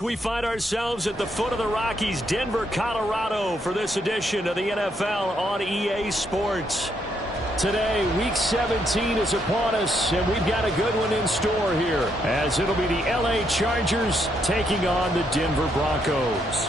We find ourselves at the foot of the Rockies, Denver, Colorado, for this edition of the NFL on EA Sports. Today, Week 17 is upon us, and we've got a good one in store here, as it'll be the LA Chargers taking on the Denver Broncos.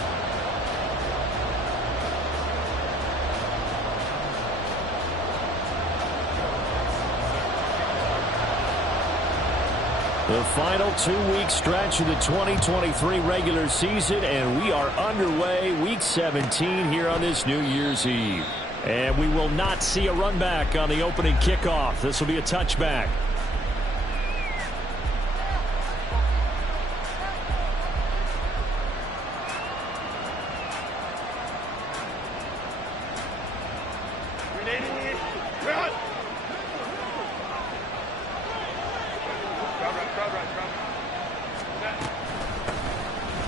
The final 2-week stretch of the 2023 regular season, and we are underway Week 17 here on this New Year's Eve. And we will not see a run back on the opening kickoff. This will be a touchback.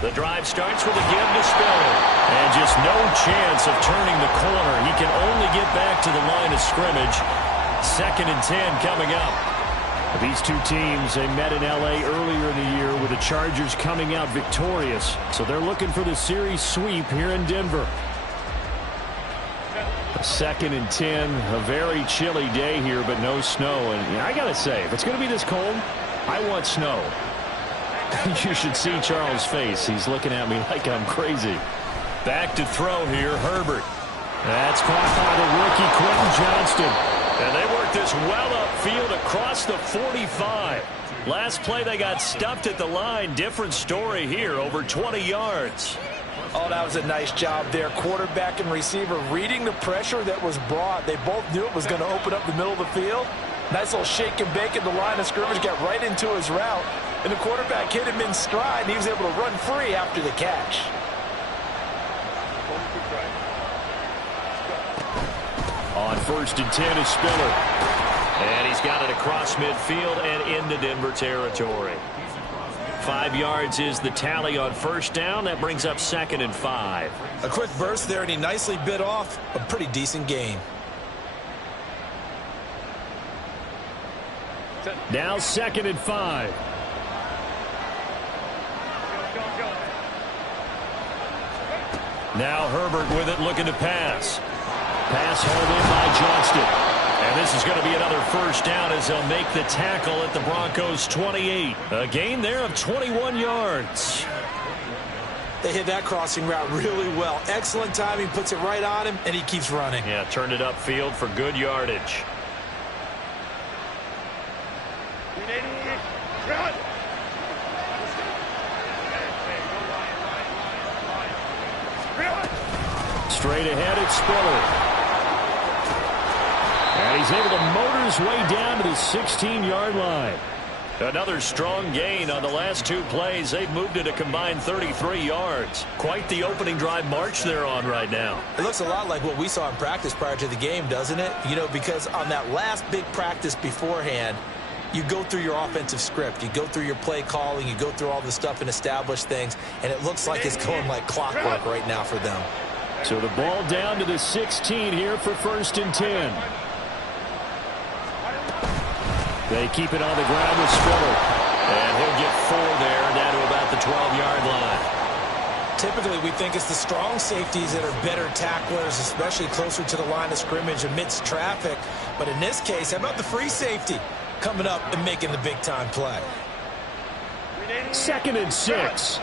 The drive starts with a give to Spiller. And just no chance of turning the corner. He can only get back to the line of scrimmage. 2nd and 10 coming up. These two teams, they met in L.A. earlier in the year with the Chargers coming out victorious. So they're looking for the series sweep here in Denver. 2nd and 10, a very chilly day here, but no snow. And I got to say, if it's going to be this cold, I want snow. You should see Charles' face. He's looking at me like I'm crazy. Back to throw here, Herbert. That's caught by the rookie, Quentin Johnston. And they work this well upfield across the 45. Last play, they got stuffed at the line. Different story here, over 20 yards. Oh, that was a nice job there. Quarterback and receiver reading the pressure that was brought. They both knew it was going to open up the middle of the field. Nice little shake and bake at the line of scrimmage, got right into his route. And the quarterback hit him in stride, and he was able to run free after the catch. On 1st and 10 is Spiller. And he's got it across midfield and into Denver territory. 5 yards is the tally on 1st down. That brings up 2nd and 5. A quick burst there, and he nicely bit off a pretty decent gain. Now 2nd and 5. Now Herbert with it, looking to pass. Pass hauled in by Johnston. And this is going to be another 1st down as they'll make the tackle at the Broncos' 28. A gain there of 21 yards. They hit that crossing route really well. Excellent timing, puts it right on him, and he keeps running. Yeah, turned it upfield for good yardage. Straight ahead, it's Spiller. And he's able to motor his way down to the 16-yard line. Another strong gain on the last 2 plays. They've moved it a combined 33 yards. Quite the opening drive march they're on right now. It looks a lot like what we saw in practice prior to the game, doesn't it? You know, because on that last big practice beforehand, you go through your offensive script. You go through your play calling. You go through all the stuff and establish things. And it looks like it's going like clockwork right now for them. So the ball down to the 16 here for 1st and 10. They keep it on the ground with Spiller. And he'll get 4 there, down to about the 12-yard line. Typically, we think it's the strong safeties that are better tacklers, especially closer to the line of scrimmage amidst traffic. But in this case, how about the free safety coming up and making the big-time play? 2nd and 6.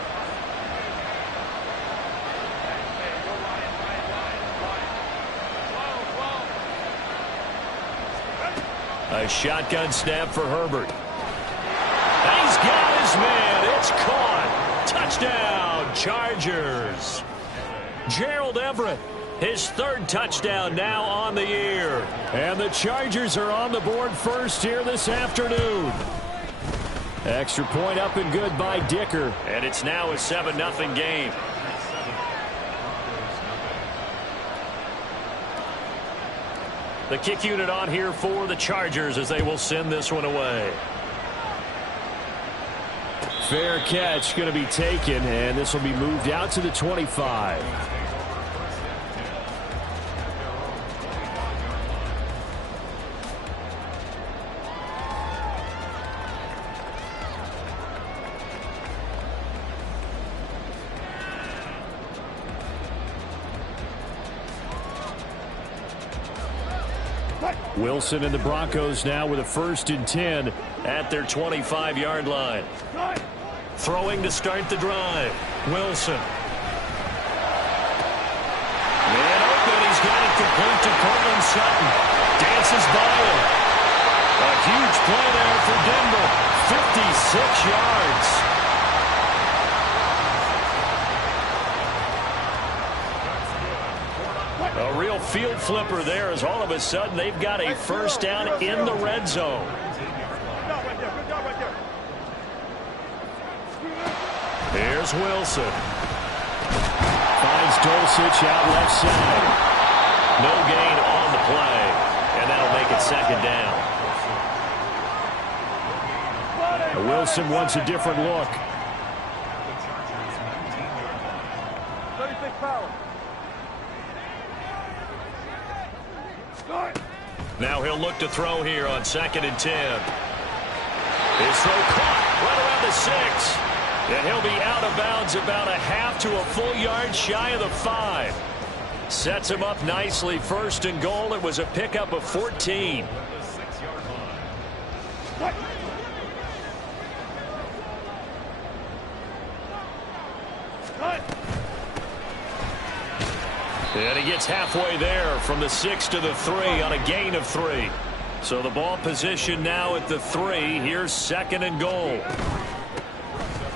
A shotgun snap for Herbert. He's got his man. It's caught. Touchdown, Chargers. Gerald Everett, his 3rd touchdown now on the year. And the Chargers are on the board first here this afternoon. Extra point up and good by Dicker. And it's now a 7-0 game. The kick unit on here for the Chargers as they will send this one away. Fair catch going to be taken, and this will be moved out to the 25. Wilson and the Broncos now with a 1st and 10 at their 25-yard line. Throwing to start the drive. Wilson. Man open. He's got it complete to Cortland Sutton. Dances by him. A huge play there for Denver. 56 yards. A real field flipper there as all of a sudden they've got a 1st down in the red zone. Here's Wilson. Finds Dulcich out left side. No gain on the play. And that'll make it 2nd down. Wilson wants a different look. Now he'll look to throw here on 2nd and 10. His throw caught right around the 6. And he'll be out of bounds about a half to a full yard shy of the 5. Sets him up nicely. 1st and goal. It was a pickup of 14. And he gets halfway there from the 6 to the 3 on a gain of 3. So the ball position now at the 3. Here's 2nd and goal.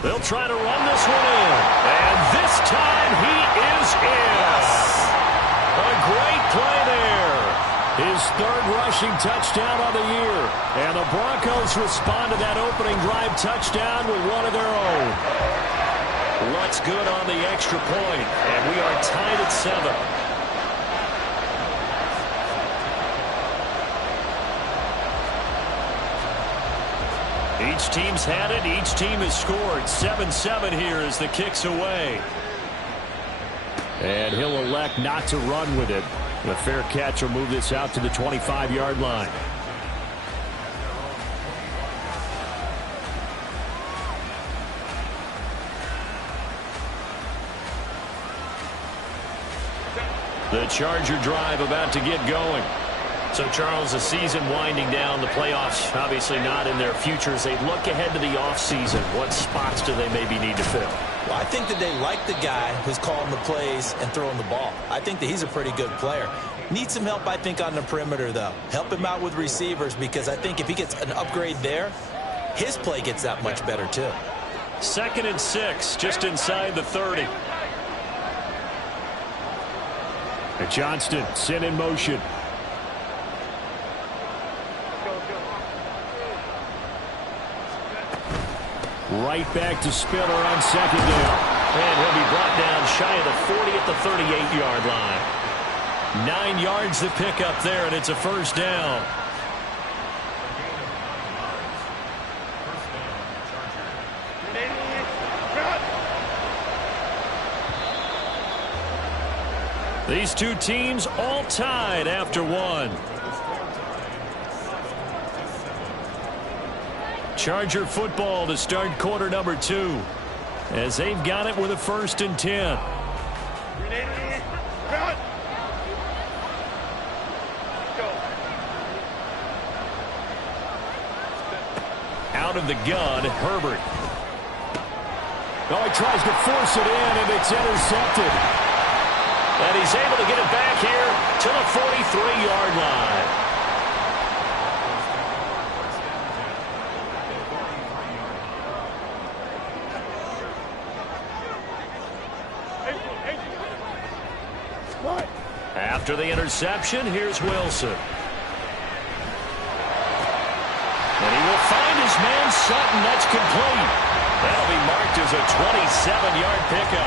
They'll try to run this one in. And this time he is in. A great play there. His 3rd rushing touchdown on the year. And the Broncos respond to that opening drive touchdown with one of their own. What's good on the extra point? And we are tied at 7. Each team's had it. Each team has scored. 7-7 here as the kick's away. And he'll elect not to run with it. The fair catch will move this out to the 25-yard line. The Charger drive about to get going. So, Charles, the season winding down, the playoffs obviously not in their futures. They look ahead to the offseason. What spots do they maybe need to fill? Well, I think that they like the guy who's calling the plays and throwing the ball. I think that he's a pretty good player. Needs some help, I think, on the perimeter, though. Help him out with receivers because I think if he gets an upgrade there, his play gets that much better, too. 2nd and 6, just inside the 30. And Johnston sent in motion. Right back to Spiller on 2nd down. And he'll be brought down shy of the 40 at the 38-yard line. 9 yards to pick up there, and it's a 1st down. These two teams all tied after 1. Charger football to start quarter number 2 as they've got it with a 1st and 10. Out of the gun, Herbert. Oh, he tries to force it in, and it's intercepted. And he's able to get it back here to the 43-yard line. After the interception, here's Wilson. And he will find his man Sutton. That's complete. That'll be marked as a 27-yard pickup.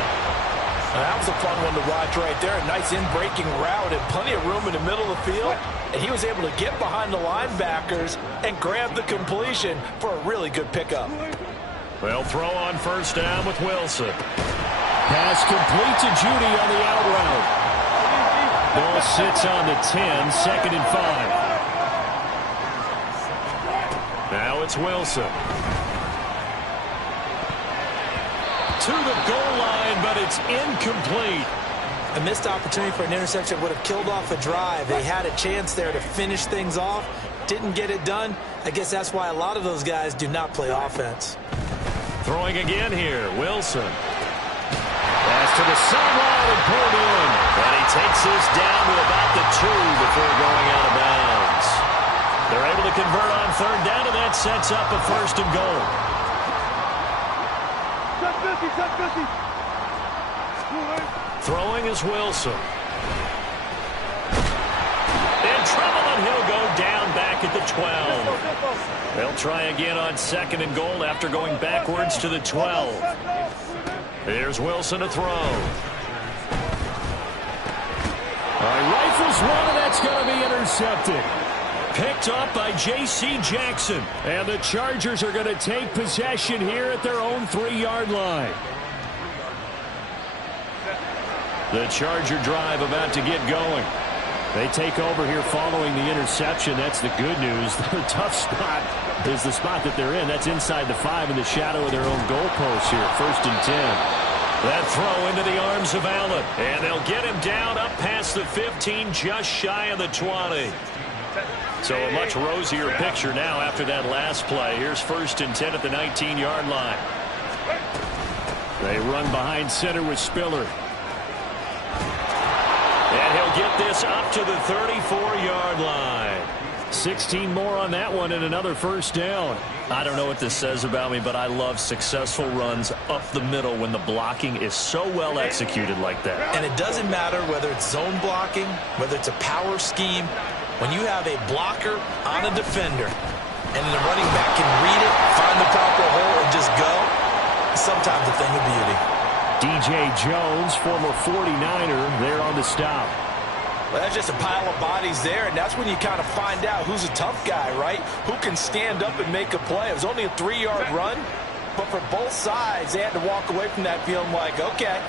That was a fun one to watch right there. A nice in-breaking route and plenty of room in the middle of the field. And he was able to get behind the linebackers and grab the completion for a really good pickup. They'll throw on 1st down with Wilson. Pass complete to Judy on the out route. Ball sits on the 10, 2nd and 5. Now it's Wilson. To the goal line, but it's incomplete. A missed opportunity for an interception would have killed off a drive. They had a chance there to finish things off. Didn't get it done. I guess that's why a lot of those guys do not play offense. Throwing again here, Wilson. Pass to the sideline and pulled in. And he takes this down to about the 2 before going out of bounds. They're able to convert on third down, and that sets up a first and goal. Throwing is Wilson. In trouble, and he'll go down back at the 12. They'll try again on second and goal after going backwards to the 12. Here's Wilson to throw. All right, rifles one, and that's going to be intercepted. Picked up by J.C. Jackson. And the Chargers are going to take possession here at their own 3-yard line. The Charger drive about to get going. They take over here following the interception. That's the good news. The tough spot is the spot that they're in. That's inside the 5 in the shadow of their own goalpost here. First and 10. That throw into the arms of Allen. And they'll get him down up past the 15, just shy of the 20. So a much rosier picture now after that last play. Here's first and 10 at the 19-yard line. They run behind center with Spiller. And he'll get this up to the 34-yard line. 16 more on that one and another first down. I don't know what this says about me, but I love successful runs up the middle when the blocking is so well executed like that. And it doesn't matter whether it's zone blocking, whether it's a power scheme. When you have a blocker on a defender and the running back can read it, find the proper hole, and just go, sometimes a thing of beauty. DJ Jones, former 49er, there on the stop. Well, that's just a pile of bodies there, and that's when you kind of find out who's a tough guy, right? Who can stand up and make a play. It was only a 3-yard run, but for both sides, they had to walk away from that feeling like, okay,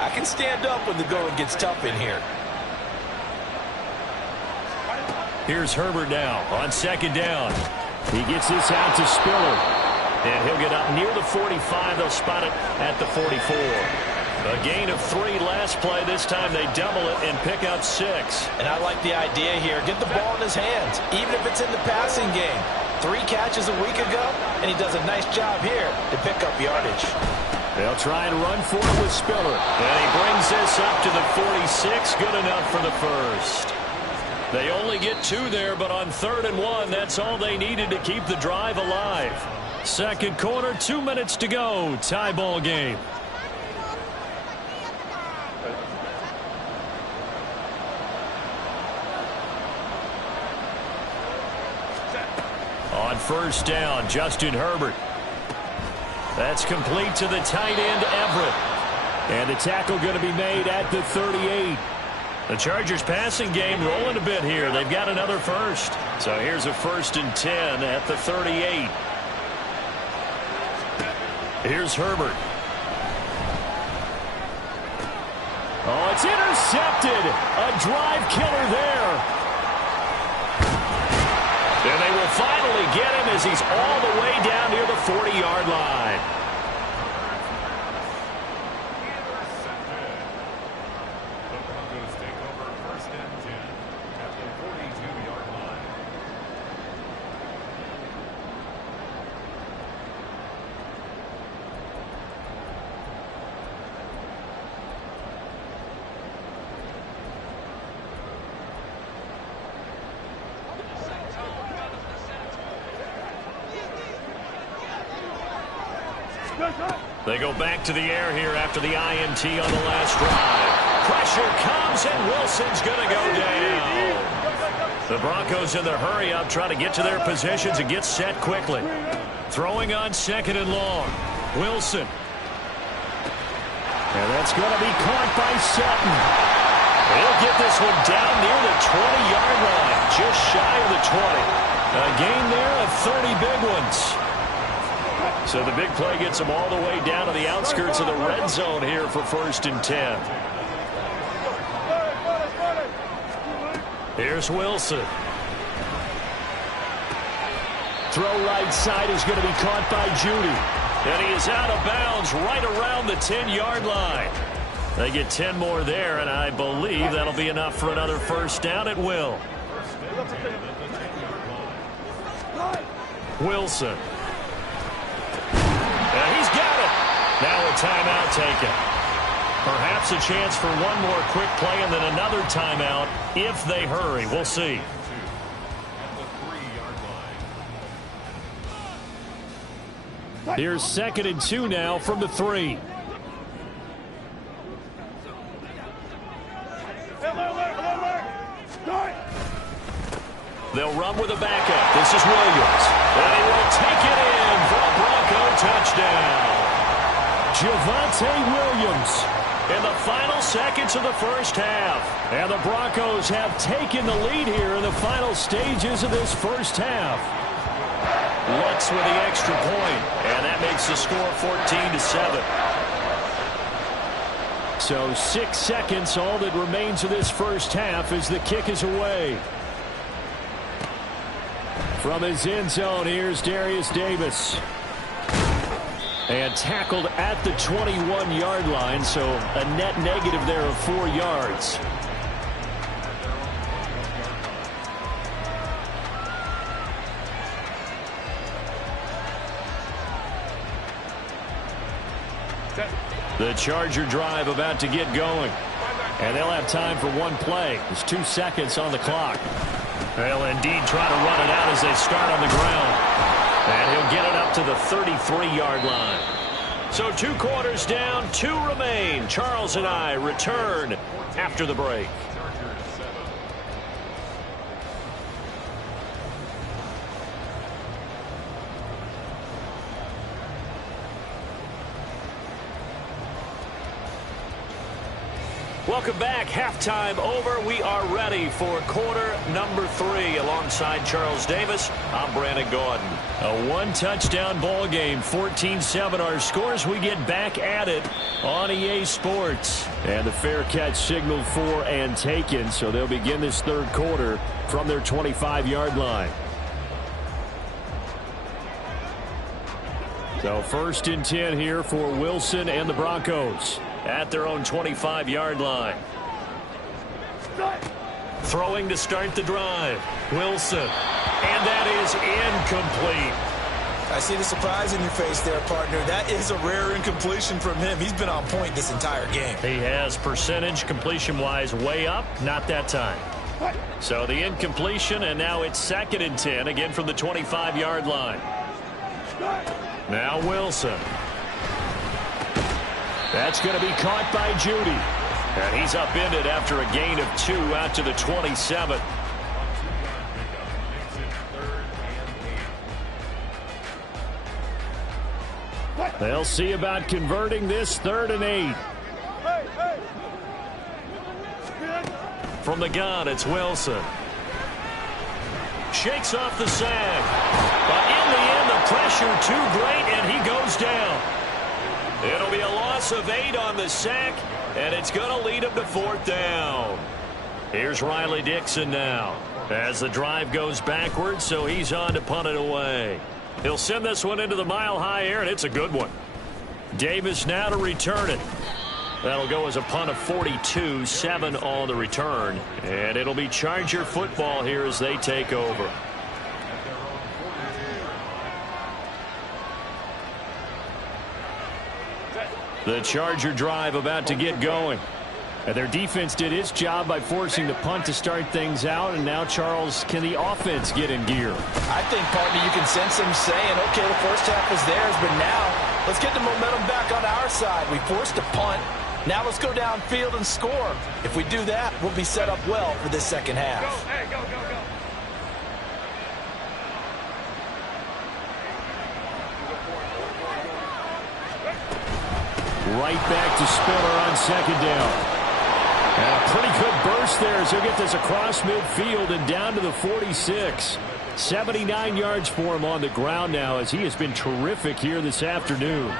I can stand up when the going gets tough in here. Here's Herbert now on second down. He gets this out to Spiller. And he'll get up near the 45. They'll spot it at the 44. A gain of 3 last play. This time they double it and pick up 6. And I like the idea here. Get the ball in his hands, even if it's in the passing game. 3 catches a week ago, and he does a nice job here to pick up yardage. They'll try and run for it with Spiller. And he brings this up to the 46. Good enough for the first. They only get 2 there, but on 3rd and 1, that's all they needed to keep the drive alive. Second quarter, 2 minutes to go. Tie ball game. On first down, Justin Herbert. That's complete to the tight end, Everett. And the tackle going to be made at the 38. The Chargers passing game rolling a bit here. They've got another first. So here's a 1st and 10 at the 38. Here's Herbert. Oh, it's intercepted. A drive killer there. And they will finally get him as he's all the way down near the 40-yard line. They go back to the air here after the INT on the last drive. Pressure comes, and Wilson's going to go down. The Broncos in their hurry-up trying to get to their positions and get set quickly. Throwing on 2nd and long. Wilson. And that's going to be caught by Sutton. He'll get this one down near the 20-yard line, just shy of the 20. A gain there of 30 big ones. So the big play gets them all the way down to the outskirts of the red zone here for 1st and 10. Here's Wilson. Throw right side is going to be caught by Judy. And he is out of bounds right around the 10-yard line. They get 10 more there, and I believe that'll be enough for another first down at will. Wilson. And he's got it. Now a timeout taken. Perhaps a chance for one more quick play and then another timeout if they hurry. We'll see. Here's 2nd and 2 now from the 3. They'll run with a backup. This is Williams. And he will take it in for a Bronco touchdown. Javonte Williams in the final seconds of the first half. And the Broncos have taken the lead here in the final stages of this first half. Lutz with the extra point, and that makes the score 14-7. So 6 seconds, all that remains of this first half as the kick is away. From his end zone, here's Darius Davis. And tackled at the 21-yard line, so a net negative there of 4 yards. The Charger drive about to get going. And they'll have time for one play. There's 2 seconds on the clock. They'll indeed try to run it out as they start on the ground. And he'll get it up to the 33-yard line. So 2 quarters down, 2 remain. Charles and I return after the break. Welcome back. Halftime over. We are ready for quarter number 3. Alongside Charles Davis, I'm Brandon Gaudin. A 1-touchdown ball game, 14-7 our scores. We get back at it on EA Sports. And the fair catch signaled for and taken, so they'll begin this third quarter from their 25-yard line. So 1st and 10 here for Wilson and the Broncos at their own 25-yard line. Throwing to start the drive. Wilson. And that is incomplete. I see the surprise in your face there, partner. That is a rare incompletion from him. He's been on point this entire game. He has percentage completion-wise way up. Not that time. So the incompletion, and now it's 2nd and 10, again from the 25-yard line. Now Wilson. That's going to be caught by Judy. And he's upended after a gain of 2 out to the 27. They'll see about converting this 3rd and 8. From the gun, it's Wilson. Shakes off the sack. But in the end, the pressure too great, and he goes down. It'll be a loss of 8 on the sack, and it's going to lead him to 4th down. Here's Riley Dixon now as the drive goes backwards, so he's on to punt it away. He'll send this one into the mile-high air, and it's a good one. Davis now to return it. That'll go as a punt of 42, 7 on the return, and it'll be Charger football here as they take over. The Charger drive about to get going. And their defense did its job by forcing the punt to start things out. And now, Charles, can the offense get in gear? I think, partner, you can sense him saying, okay, the first half was theirs, but now let's get the momentum back on our side. We forced a punt. Now let's go downfield and score. If we do that, we'll be set up well for this second half. Go, hey, go, go, go. Right back to Spiller on 2nd down. And a pretty good burst there as he'll get this across midfield and down to the 46. 79 yards for him on the ground now as he has been terrific here this afternoon.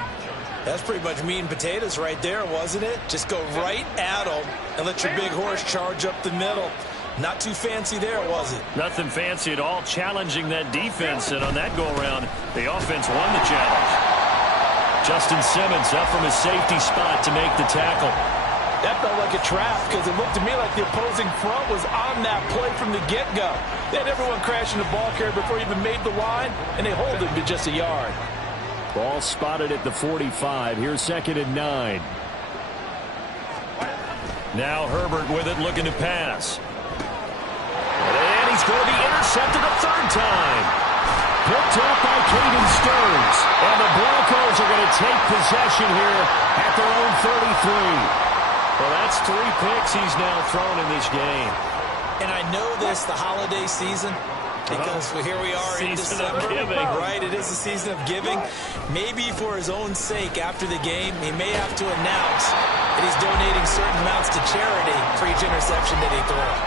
That's pretty much meat and potatoes right there, wasn't it? Just go right at him and let your big horse charge up the middle. Not too fancy there, was it? Nothing fancy at all, challenging that defense, and on that go-around, the offense won the challenge. Justin Simmons up from his safety spot to make the tackle. That felt like a trap because it looked to me like the opposing front was on that play from the get-go. They had everyone crashing the ball carrier before he even made the line, and they hold him to just a yard. Ball spotted at the 45. Here's 2nd and 9. Now Herbert with it, looking to pass. And he's going to be intercepted a 3rd time. Picked up by Caden Stearns. And the Broncos are going to take possession here at their own 33. Well, that's 3 picks he's now thrown in this game. And I know this, the holiday season, because here we are in December, right? It is the season of giving. Maybe for his own sake, after the game, he may have to announce that he's donating certain amounts to charity for each interception that he throws.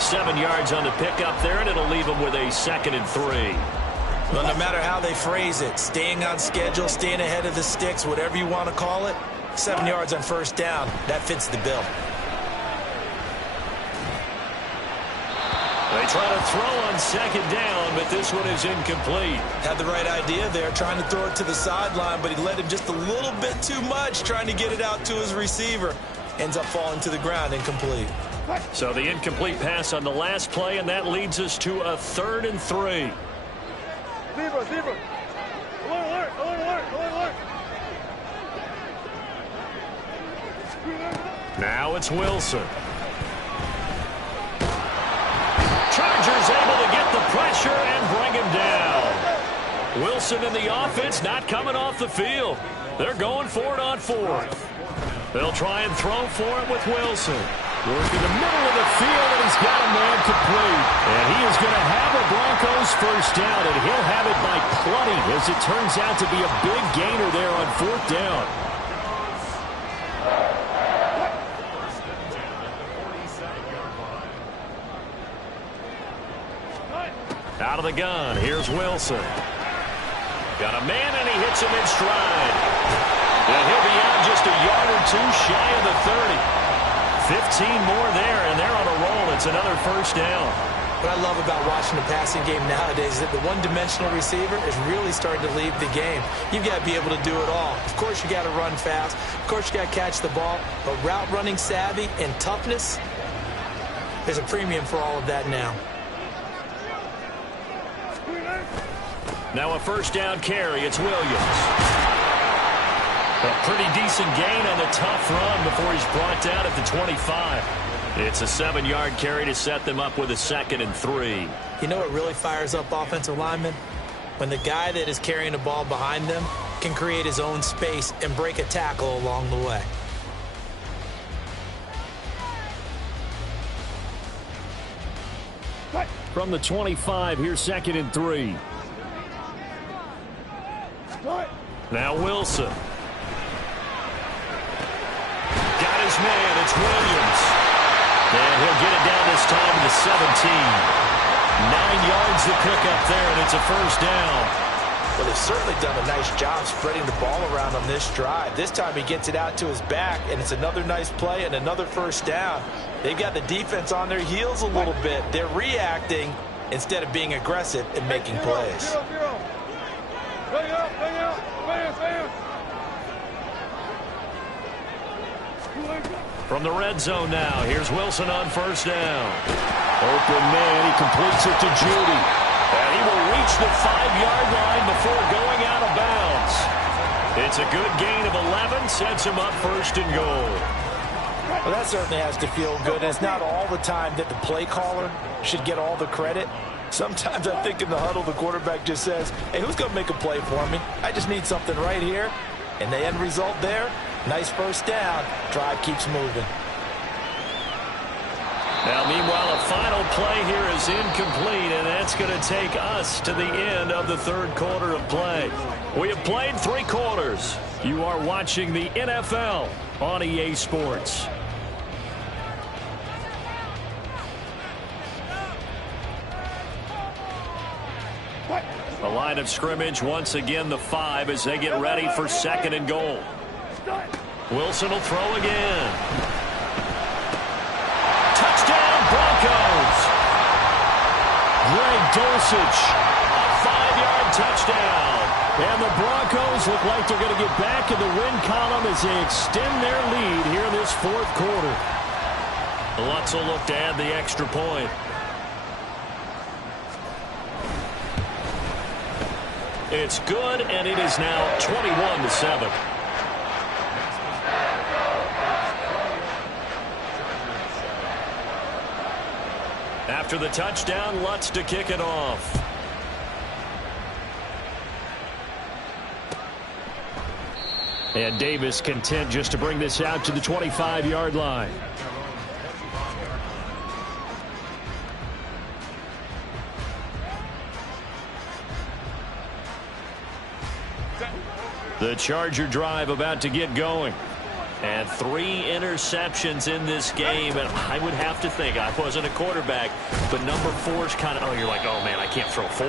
7 yards on the pickup there, and it'll leave him with a 2nd and 3. Well, no matter how they phrase it, staying on schedule, staying ahead of the sticks, whatever you want to call it, 7 yards on 1st down, that fits the bill. They try to throw on 2nd down, but this one is incomplete. Had the right idea there, trying to throw it to the sideline, but he led him just a little bit too much, trying to get it out to his receiver. Ends up falling to the ground, incomplete. So the incomplete pass on the last play, and that leads us to a 3rd and 3. Zebra. Alert. Now it's Wilson. Chargers able to get the pressure and bring him down. Wilson and the offense not coming off the field. They're going for it on 4th. They'll try and throw for it with Wilson. Working the middle of the field, and he's got a man complete. And he is going to have a Broncos 1st down, and he'll have it by plenty, as it turns out to be a big gainer there on 4th down. Out of the gun, here's Wilson. Got a man, and he hits him in stride. And he'll be out just a yard or 2 shy of the 30. 15 more there, and they're on a roll. It's another 1st down. What I love about watching the passing game nowadays is that the one-dimensional receiver is really starting to leave the game. You've got to be able to do it all. Of course, you got to run fast. Of course, you got to catch the ball. But route running savvy and toughness, there's a premium for all of that now. Now a 1st down carry. It's Williams. A pretty decent gain on the tough run before he's brought down at the 25. It's a 7-yard carry to set them up with a 2nd and 3. You know what really fires up offensive linemen? When the guy that is carrying the ball behind them can create his own space and break a tackle along the way. From the 25, here's 2nd and 3. Now Wilson. Got his man, it's Williams. And he'll get it down this time to the 17. 9 yards to pick up there, and it's a 1st down. Well, they've certainly done a nice job spreading the ball around on this drive. This time he gets it out to his back, and it's another nice play and another 1st down. They've got the defense on their heels a little bit. They're reacting instead of being aggressive and making plays. From the red zone now, here's Wilson on 1st down. Open man, he completes it to Judy. And he will reach the 5-yard line before going out of bounds. It's a good gain of 11, sets him up 1st and goal. Well, that certainly has to feel good. It's not all the time that the play caller should get all the credit. Sometimes I think in the huddle, the quarterback just says, hey, who's going to make a play for me? I just need something right here. And the end result there, nice 1st down. Drive keeps moving. Now, meanwhile, a final play here is incomplete, and that's going to take us to the end of the 3rd quarter of play. We have played 3 quarters. You are watching the NFL on EA Sports. The line of scrimmage, once again, the 5 as they get ready for 2nd and goal. Wilson will throw again. Touchdown, Broncos. Greg Dulcich, a 5-yard touchdown. And the Broncos look like they're going to get back in the win column as they extend their lead here in this fourth quarter. Lutz will look to add the extra point. It's good, and it is now 21-7. After the touchdown, Lutz to kick it off. And Davis content just to bring this out to the 25-yard line. The Charger drive about to get going. And 3 interceptions in this game, and I would have to think, I wasn't a quarterback, but number 4 is kind of, oh, you're like, oh, man, I can't throw 4.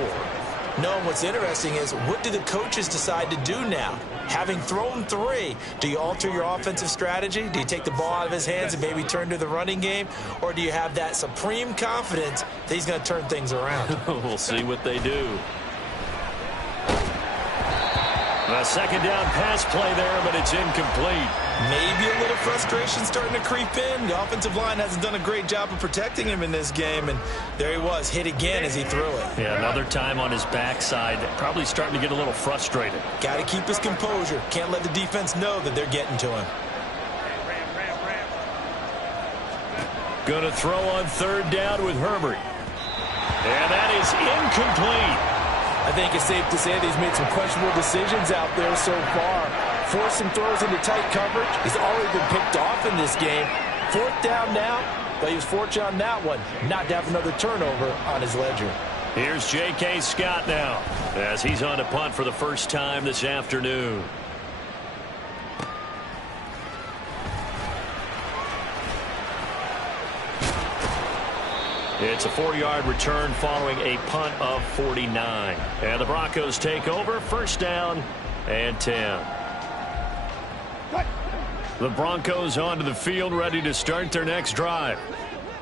No, what's interesting is, what do the coaches decide to do now? Having thrown 3, do you alter your offensive strategy? Do you take the ball out of his hands and maybe turn to the running game? Or do you have that supreme confidence that he's going to turn things around? We'll see what they do. A second down pass play there, but it's incomplete. Maybe a little frustration starting to creep in. The offensive line hasn't done a great job of protecting him in this game, and there he was, hit again as he threw it. Yeah, another time on his backside, probably starting to get a little frustrated. Got to keep his composure. Can't let the defense know that they're getting to him. Going to throw on third down with Herbert. And that is incomplete. I think it's safe to say that he's made some questionable decisions out there so far. Forcing throws into tight coverage. He's already been picked off in this game. 4th down now, but he was fortunate on that one not to have another turnover on his ledger. Here's J.K. Scott now as he's on to punt for the first time this afternoon. It's a 4-yard return following a punt of 49. And the Broncos take over, first down and 10. The Broncos onto the field, ready to start their next drive.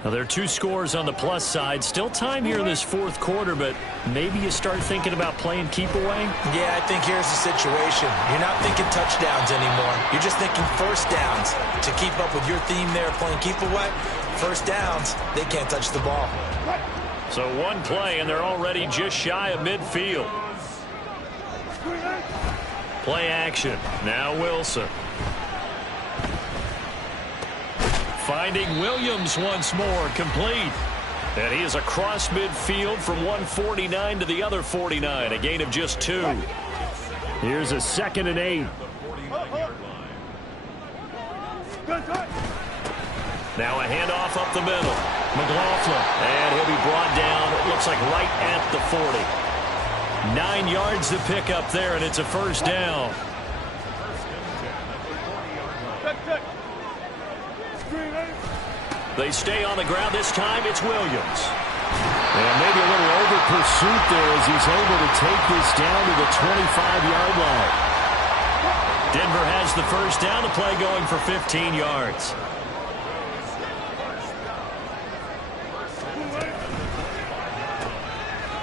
Now, there are 2 scores on the plus side. Still time here in this fourth quarter, but maybe you start thinking about playing keep away? Yeah, I think here's the situation. You're not thinking touchdowns anymore. You're just thinking first downs. To keep up with your theme there, playing keep away, first downs, they can't touch the ball. So 1 play, and they're already just shy of midfield. Play action. Now Wilson. Finding Williams once more, complete. And he is across midfield from 149 to the other 49, a gain of just 2. Here's a 2nd and 8. Now a handoff up the middle. McLaughlin, and he'll be brought down, it looks like right at the 40. 9 yards to pick up there, and it's a first down. They stay on the ground. This time it's Williams. And maybe a little over pursuit there as he's able to take this down to the 25-yard line. Denver has the first down. The play going for 15 yards.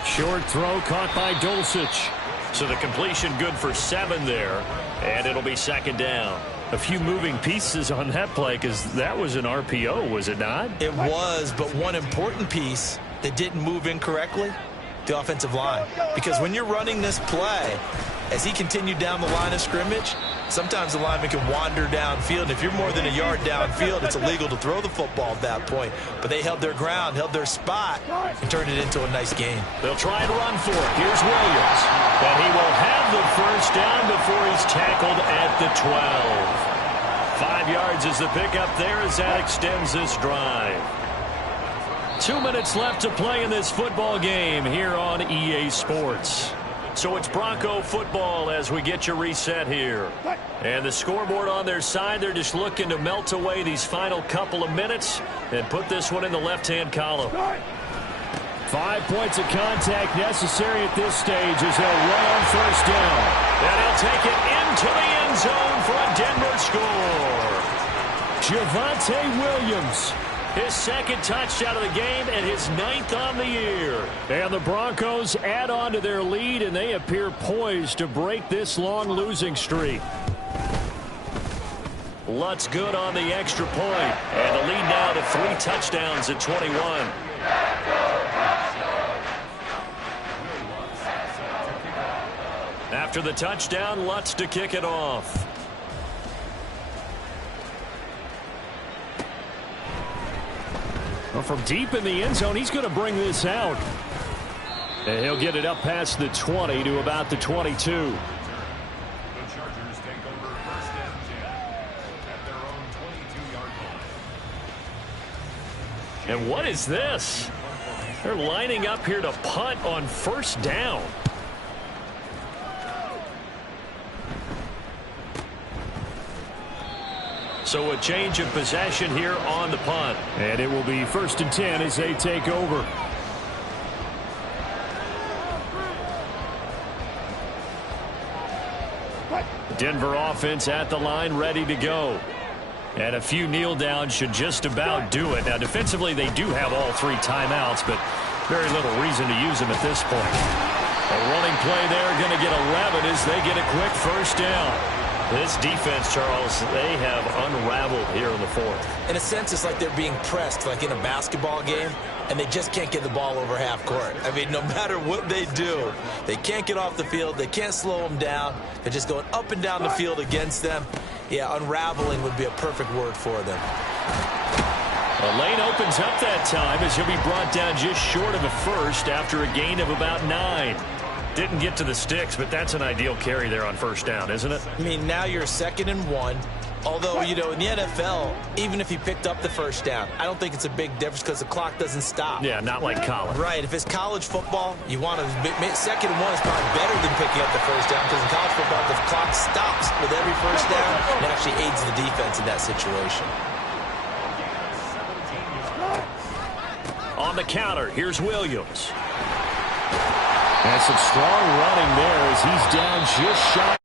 Short throw caught by Dulcich. So the completion good for 7 there. And it'll be second down. A few moving pieces on that play because that was an RPO, was it not? It was, but one important piece that didn't move incorrectly, the offensive line. Because when you're running this play, as he continued down the line of scrimmage, sometimes the lineman can wander downfield. If you're more than a yard downfield, it's illegal to throw the football at that point. But they held their ground, held their spot, and turned it into a nice game. They'll try and run for it. Here's Williams. And he will have the first down before he's tackled at the 12. 5 yards is the pickup there as that extends this drive. 2 minutes left to play in this football game here on EA Sports. So it's Bronco football as we get you reset here. And the scoreboard on their side, they're just looking to melt away these final couple of minutes and put this one in the left-hand column. 5 points of contact necessary at this stage as they'll run on first down. And he'll take it into the end zone for a Denver score. Javonte Williams His second touchdown of the game and his 9th on the year. And the Broncos add on to their lead, and they appear poised to break this long losing streak. Lutz good on the extra point. And the lead now to 3 touchdowns at 21. After the touchdown, Lutz to kick it off. Well, from deep in the end zone, he's going to bring this out. And he'll get it up past the 20 to about the 22. And what is this? They're lining up here to punt on first down. So a change of possession here on the punt. And it will be 1st and 10 as they take over. Denver offense at the line, ready to go. And a few kneel downs should just about do it. Now, defensively, they do have all 3 timeouts, but very little reason to use them at this point. A running play there, going to get 11 as they get a quick first down. This defense, Charles, they have unraveled here in the 4th. In a sense, it's like they're being pressed, like in a basketball game, and they just can't get the ball over half court. I mean, no matter what they do, they can't get off the field. They can't slow them down. They're just going up and down the field against them. Yeah, unraveling would be a perfect word for them. The lane opens up that time as he'll be brought down just short of a first after a gain of about 9. Didn't get to the sticks, but that's an ideal carry there on first down, isn't it? I mean, now you're 2nd and 1. Although, you know, in the NFL, even if he picked up the first down, I don't think it's a big difference because the clock doesn't stop. Yeah, not like college. Right. If it's college football, you want to 2nd and 1 is probably better than picking up the first down because in college football, the clock stops with every first down and actually aids the defense in that situation. On the counter, here's Williams. And some strong running there as he's down just shy.